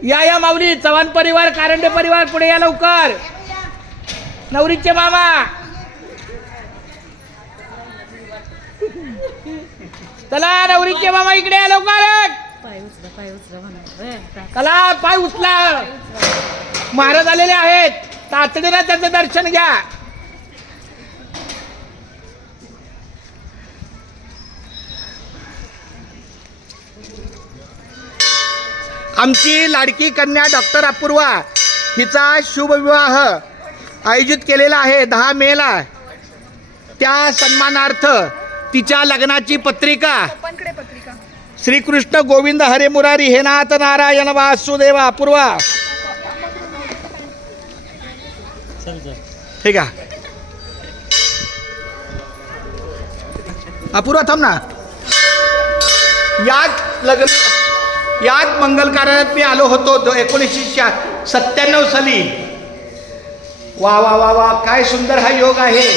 या माऊली, चव्हाण परिवार, कारंडे परिवार, पुढे या लवकर. नवरीचे मामा, चला नवरीचे मामा इकडे या लवकर. चला पाय उचला. महाराज आलेले आहेत, तातडीने त्यांचं दर्शन घ्या. आमची लाडकी कन्या डॉक्टर अपूर्वा हिचा शुभविवाह आयोजित केलेला आहे 10 मेला. त्या सन्मानार्थ तिच्या लग्नाची पत्रिका श्रीकृष्ण गोविंद हरे मुरारी हे नाथ नारायण वासुदेव. अपूर्वा ठीक आहे. अपूर्वा थांब ना. याच मंगल कार्यालयात मी आलो होतो 1997 साली. वा वा वा वा, काय सुंदर हा योग आहे.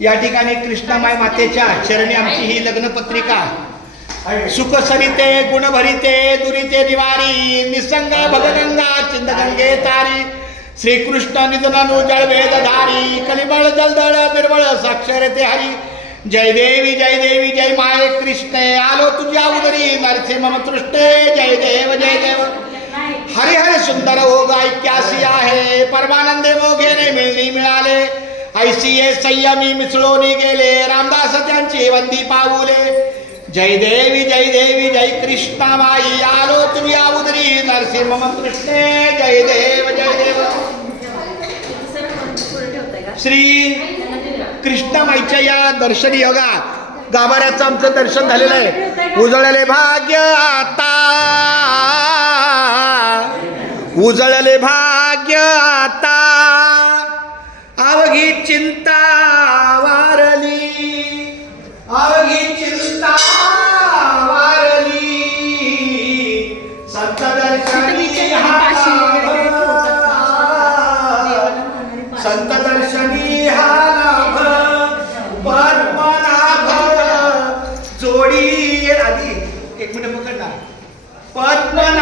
या ठिकाणी कृष्णामाई मातेच्या चरणी आमची ही लग्न पत्रिका. सुख सरिते गुण भरिते दुरिते निवारी निसंग भगगंगा चिंदगंगे तारी श्रीकृष्ण निधननु जळ वेदधारी कलिमळ जलदळ निर्मळ साक्षर ते हरी. जय देवी जय माये कृष्णे आलो तुझ्या उदरी नरसे मम तृष्णे. जय देव हरि हरि सुंदर ओघ ऐक्यासी आहे परमानंदे मोघेने मिळणी मिळाले. ऐसी ये संयमी मिसळून गेले रामदास त्यांची वंदी पाऊले. जय देवी जय कृष्णामाई आलो तुझ्या उदरी नरसे मम कृष्णे. जय देव श्री कृष्णामाईच्या या दर्शनी योगा गाभाऱ्याचं आमचं दर्शन झालेलं आहे. उजळले भाग्य आता, उजळले भाग्य आता, अवघी चिंता वारली, अवघी चिंता वारली. संत दर्शनी संत दर्शनी हा लाभ पद्मनाभ जोडी. आधी 1 मिनिट पकडणार. पद्मनाभ